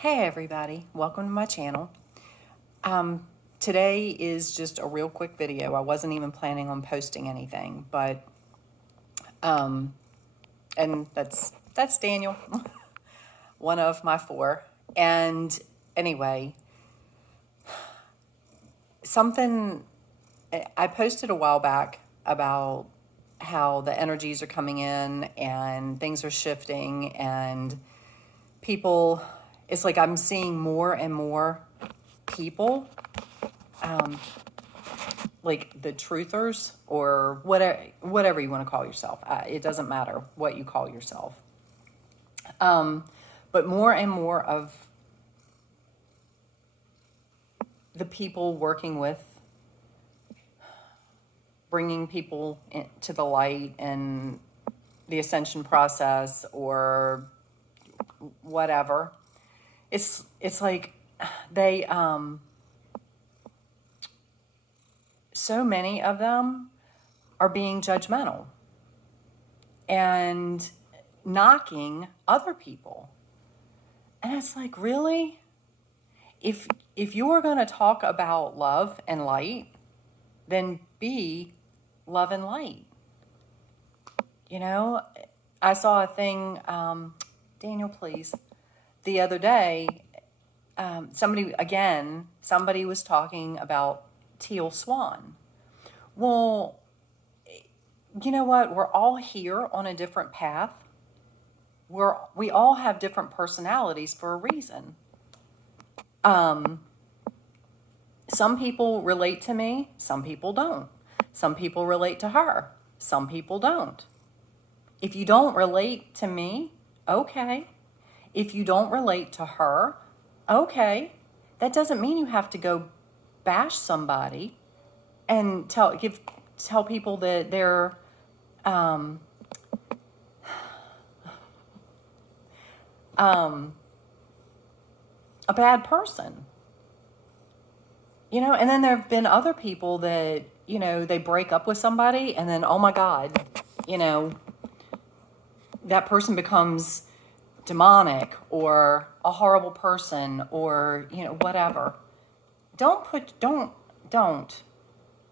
Hey everybody, welcome to my channel. Today is just a real quick video. I wasn't even planning on posting anything, but and that's Daniel, one of my four. And anyway, something I posted a while back about how the energies are coming in and things are shifting and people, it's like I'm seeing more and more people, like the truthers or whatever you want to call yourself. It doesn't matter what you call yourself. But more and more of the people working with bringing people to the light and the ascension process or whatever. It's like they so many of them are being judgmental and knocking other people. And it's like, really? If you are going to talk about love and light, then be love and light. You know, I saw a thing, Daniel, please, the other day, somebody was talking about Teal Swan. Well, you know what? We're all here on a different path. We all have different personalities for a reason. Some people relate to me, some people don't. Some people relate to her, some people don't. If you don't relate to me, okay. If you don't relate to her, okay. That doesn't mean you have to go bash somebody and tell people that they're a bad person. You know, and then there have been other people that, you know, they break up with somebody and then, oh my God, you know, that person becomes demonic or a horrible person or, you know, whatever.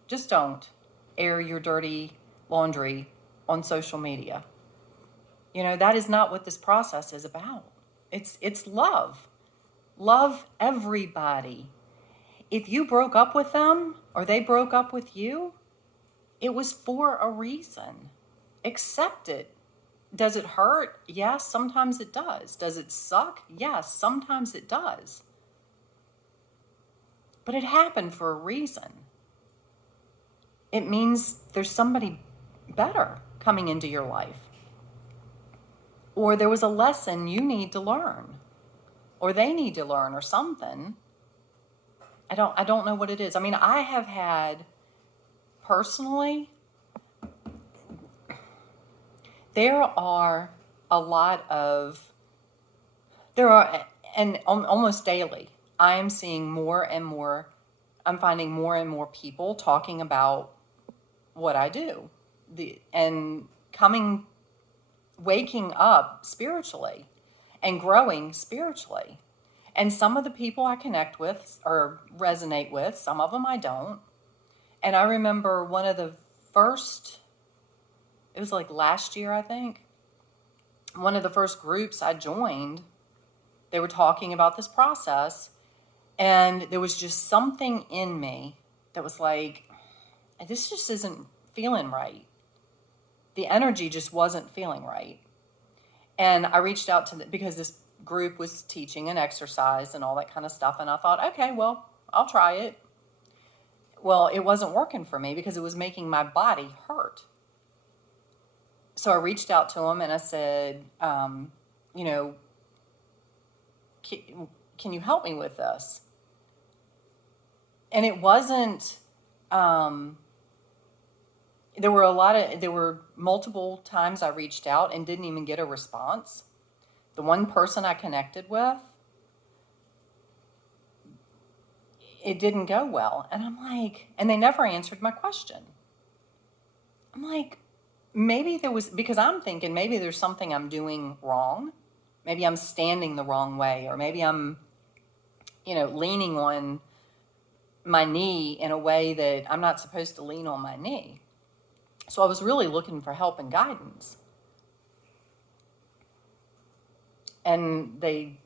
Just don't air your dirty laundry on social media. You know, that is not what this process is about. It's love. Love everybody. If you broke up with them or they broke up with you, it was for a reason. Accept it. Does it hurt? Yes, sometimes it does. Does it suck? Yes, sometimes it does. But it happened for a reason. It means there's somebody better coming into your life. Or there was a lesson you need to learn. Or they need to learn or something. I don't know what it is. I mean, I have had personally, there are and almost daily, I'm seeing more and more, I'm finding more and more people talking about what I do and waking up spiritually and growing spiritually. And some of the people I connect with or resonate with, some of them I don't. And I remember one of the first, it was like last year, I think, one of the first groups I joined, they were talking about this process. And there was just something in me that was like, this just isn't feeling right. The energy just wasn't feeling right. And I reached out because this group was teaching an exercise and all that kind of stuff. And I thought, okay, well, I'll try it. Well, it wasn't working for me because it was making my body hurt. So I reached out to them and I said, you know, can you help me with this? And it wasn't, there were multiple times I reached out and didn't even get a response. The one person I connected with, it didn't go well. And I'm like, and they never answered my question. I'm like, because I'm thinking maybe there's something I'm doing wrong. Maybe I'm standing the wrong way, or maybe I'm, leaning on my knee in a way that I'm not supposed to lean on my knee. So I was really looking for help and guidance. And they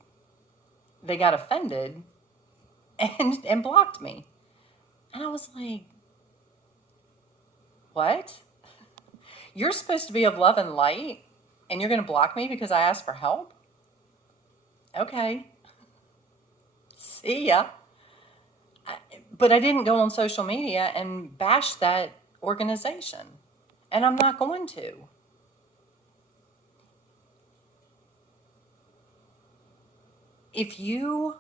got offended and blocked me. And I was like, what? You're supposed to be of love and light, and you're going to block me because I asked for help? Okay. See ya. But I didn't go on social media and bash that organization. And I'm not going to. If you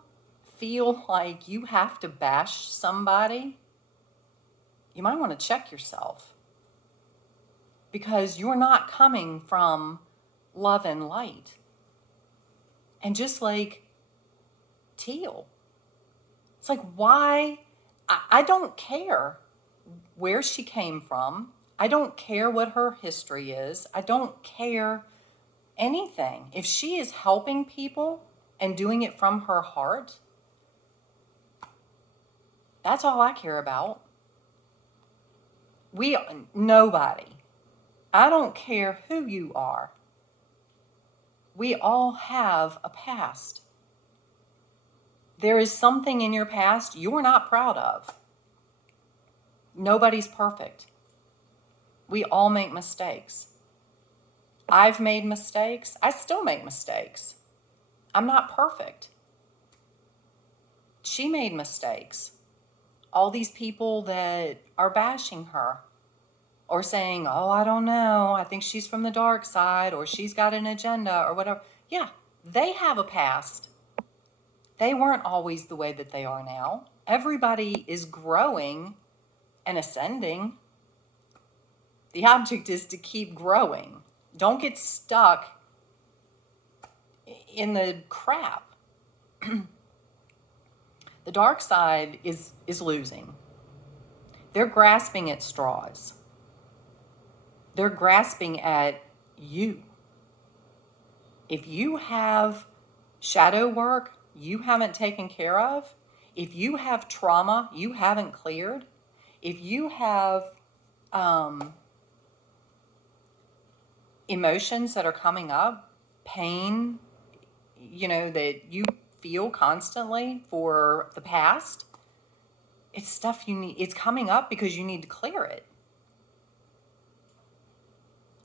feel like you have to bash somebody, you might want to check yourself. Because you're not coming from love and light. And just like Teal, it's like, why? I don't care where she came from. I don't care what her history is. I don't care anything. If she is helping people and doing it from her heart, that's all I care about. Nobody. I don't care who you are. We all have a past. There is something in your past you're not proud of. Nobody's perfect. We all make mistakes. I've made mistakes. I still make mistakes. I'm not perfect. She made mistakes. All these people that are bashing her or saying, oh, I don't know, I think she's from the dark side, or she's got an agenda, or whatever. Yeah, they have a past. They weren't always the way that they are now. Everybody is growing and ascending. The object is to keep growing. Don't get stuck in the crap. The dark side is losing. They're grasping at straws. They're grasping at you. If you have shadow work you haven't taken care of, if you have trauma you haven't cleared, if you have emotions that are coming up, pain, that you feel constantly for the past, it's stuff you need. It's coming up because you need to clear it.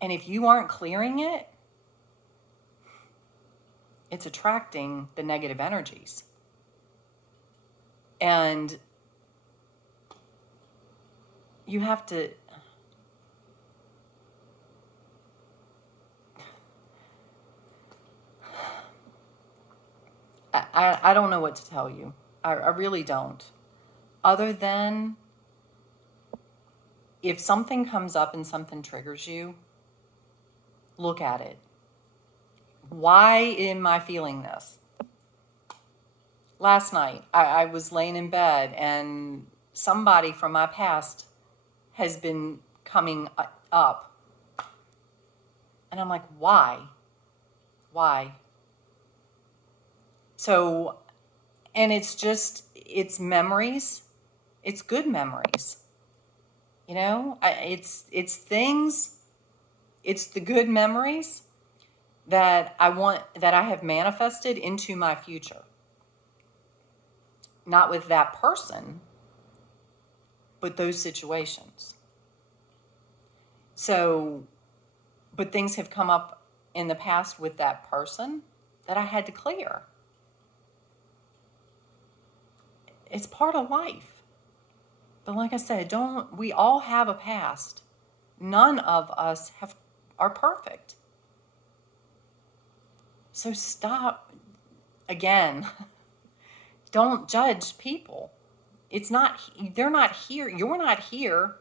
And if you aren't clearing it, it's attracting the negative energies. And you have to I don't know what to tell you. I really don't. Other than if something comes up and something triggers you, look at it. Why am I feeling this? Last night, I was laying in bed and somebody from my past has been coming up. And I'm like, why? Why? So, and it's memories. It's good memories. It's things, it's the good memories that I have manifested into my future. Not with that person, but those situations. So, but things have come up in the past with that person that I had to clear. It's part of life. But like I said, we all have a past. None of us are perfect. So stop, again, don't judge people. They're not here. You're not here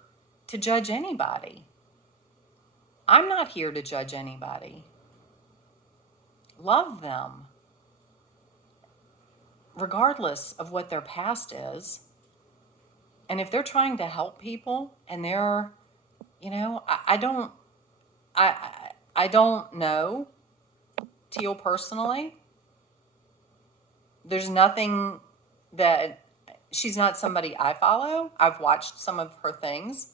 to judge anybody. I'm not here to judge anybody. Love them, regardless of what their past is. And if they're trying to help people and they're, I don't know Teal personally. There's nothing that, she's not somebody I follow. I've watched some of her things,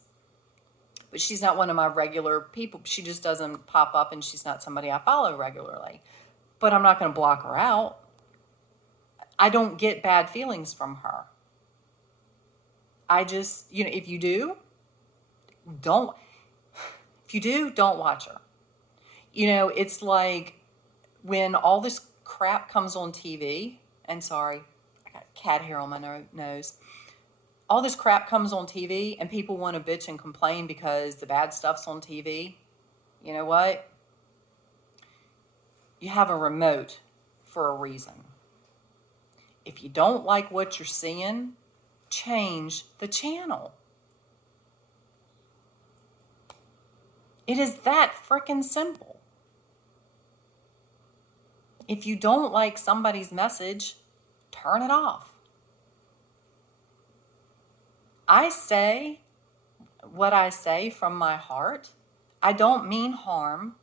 but she's not one of my regular people. She just doesn't pop up, and she's not somebody I follow regularly. But I'm not going to block her out. I don't get bad feelings from her. I just, if you do, don't watch her. It's like when all this crap comes on TV, and sorry, I got cat hair on my nose. All this crap comes on TV and people want to bitch and complain because the bad stuff's on TV. You know what? You have a remote for a reason. If you don't like what you're seeing, change the channel. It is that frickin' simple. If you don't like somebody's message, turn it off. I say what I say from my heart. I don't mean harm.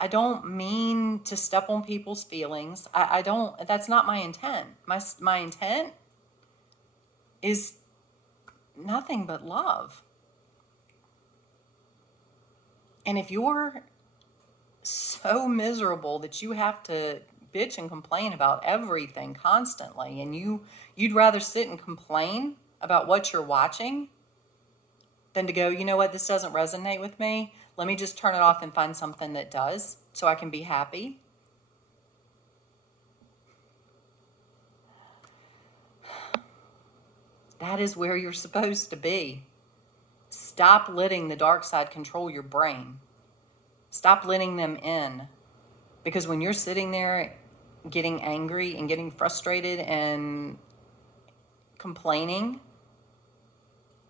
I don't mean to step on people's feelings. I don't, that's not my intent. My intent is nothing but love. And if you're so miserable that you have to bitch and complain about everything constantly, and you'd rather sit and complain about what you're watching than to go, you know what, this doesn't resonate with me. Let me just turn it off and find something that does so I can be happy. That is where you're supposed to be. Stop letting the dark side control your brain. Stop letting them in. Because when you're sitting there getting angry and getting frustrated and complaining,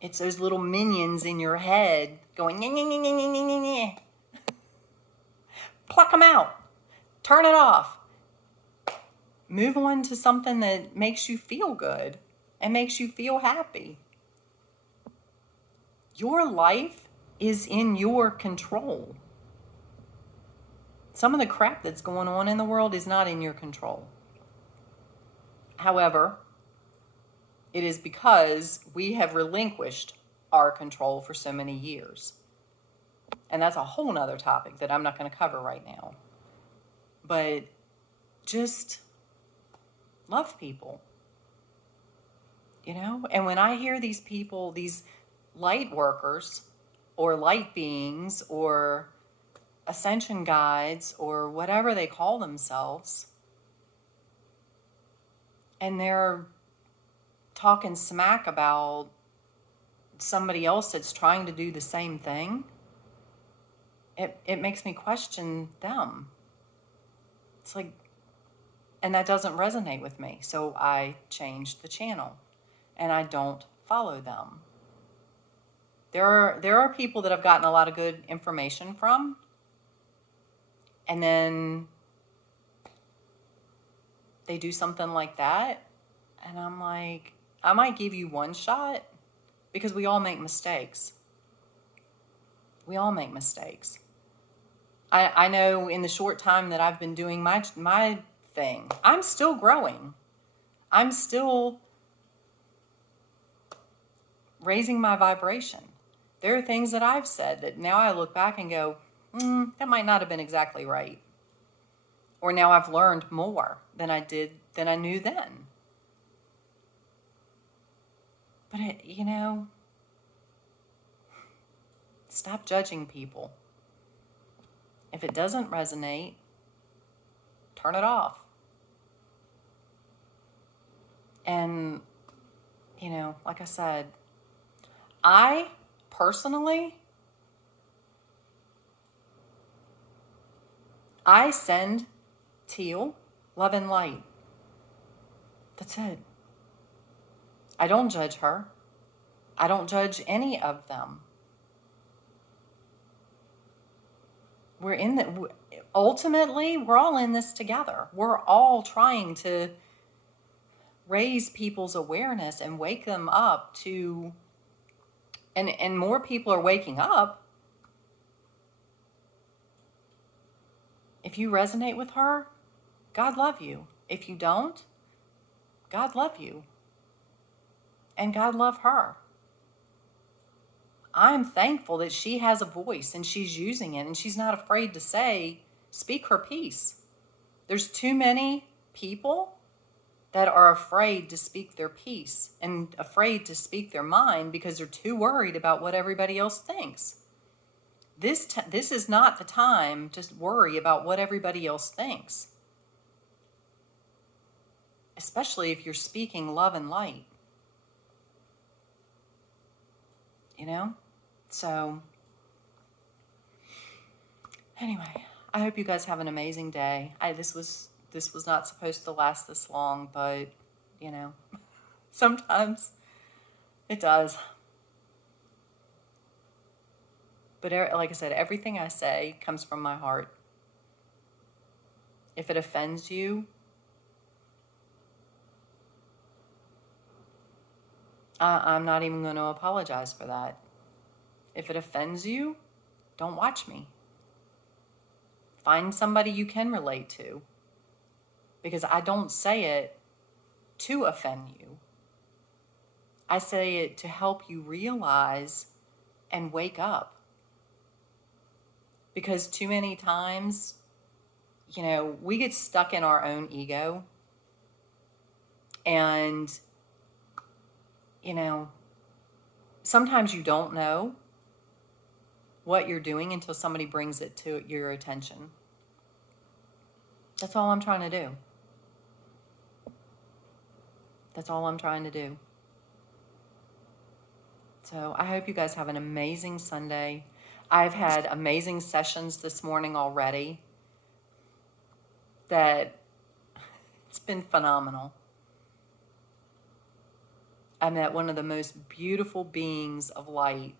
it's those little minions in your head going, nyeh, nyeh, nyeh, nyeh, nyeh, nyeh, nyeh. Pluck them out. Turn it off. Move on to something that makes you feel good and makes you feel happy. Your life is in your control. Some of the crap that's going on in the world is not in your control. However, it is because we have relinquished our control for so many years. And that's a whole nother topic that I'm not going to cover right now. But just love people. And when I hear these people, these light workers or light beings or ascension guides or whatever they call themselves, and they're talking smack about somebody else that's trying to do the same thing, it makes me question them. It's like, and that doesn't resonate with me. So I changed the channel and I don't follow them. There are people that I've gotten a lot of good information from, and then they do something like that, and I'm like, I might give you one shot, because we all make mistakes. We all make mistakes. I know in the short time that I've been doing my thing, I'm still growing. I'm still raising my vibration. There are things that I've said that now I look back and go, that might not have been exactly right. Or now I've learned more than I knew then. But stop judging people. If it doesn't resonate, turn it off. And, like I said, I personally, I send Teal love and light. That's it. I don't judge her. I don't judge any of them. Ultimately, we're all in this together. We're all trying to raise people's awareness and wake them up to, and more people are waking up. If you resonate with her, God love you. If you don't, God love you. And God love her. I'm thankful that she has a voice and she's using it and she's not afraid to speak her piece. There's too many people that are afraid to speak their piece and afraid to speak their mind because they're too worried about what everybody else thinks. This is not the time to worry about what everybody else thinks, especially if you're speaking love and light. You know? So, anyway, I hope you guys have an amazing day. This was not supposed to last this long, but, you know, sometimes it does. But like I said, everything I say comes from my heart. If it offends you, I'm not even going to apologize for that. If it offends you, don't watch me. Find somebody you can relate to. Because I don't say it to offend you. I say it to help you realize and wake up. Because too many times, you know, we get stuck in our own ego. And, you know, sometimes you don't know what you're doing until somebody brings it to your attention. That's all I'm trying to do. That's all I'm trying to do. So I hope you guys have an amazing Sunday. I've had amazing sessions this morning already. That it's been phenomenal. I met one of the most beautiful beings of light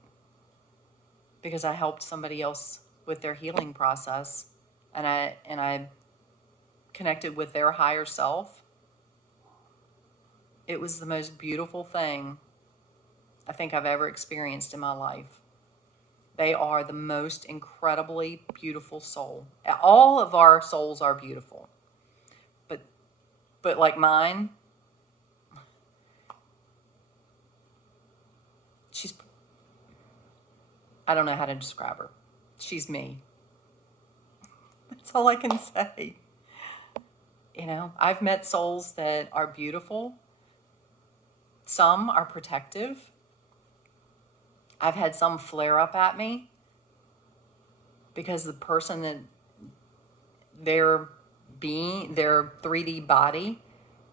because I helped somebody else with their healing process, and I connected with their higher self. It was the most beautiful thing I think I've ever experienced in my life. They are the most incredibly beautiful soul. All of our souls are beautiful. But like mine, I don't know how to describe her. She's me. That's all I can say. You know, I've met souls that are beautiful. Some are protective. I've had some flare up at me because the person that their 3D body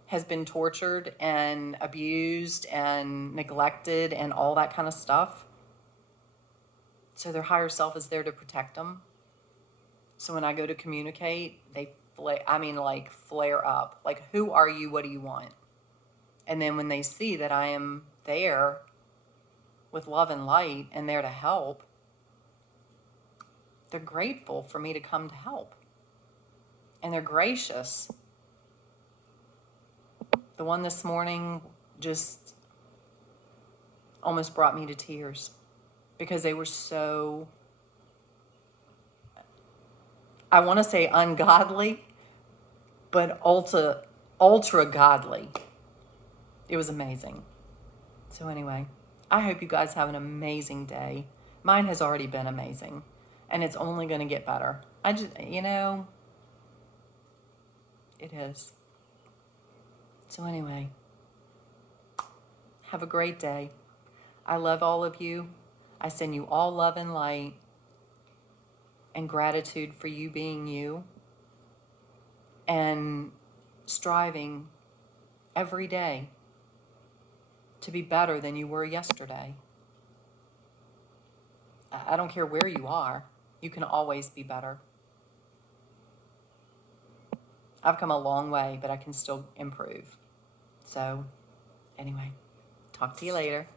has been tortured and abused and neglected and all that kind of stuff. So their higher self is there to protect them. So when I go to communicate, they flare up. Like, who are you? What do you want? And then when they see that I am there with love and light and there to help, they're grateful for me to come to help. And they're gracious. The one this morning just almost brought me to tears because they were so, I want to say ungodly, but ultra godly. It was amazing. So anyway, I hope you guys have an amazing day. Mine has already been amazing, and it's only going to get better. It is. So anyway, have a great day. I love all of you. I send you all love and light and gratitude for you being you and striving every day to be better than you were yesterday. I don't care where you are. You can always be better. I've come a long way, but I can still improve. So, anyway, talk to you later.